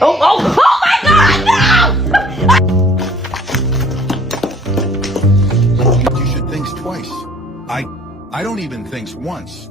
Oh my God, no! You should think twice. I don't even think once.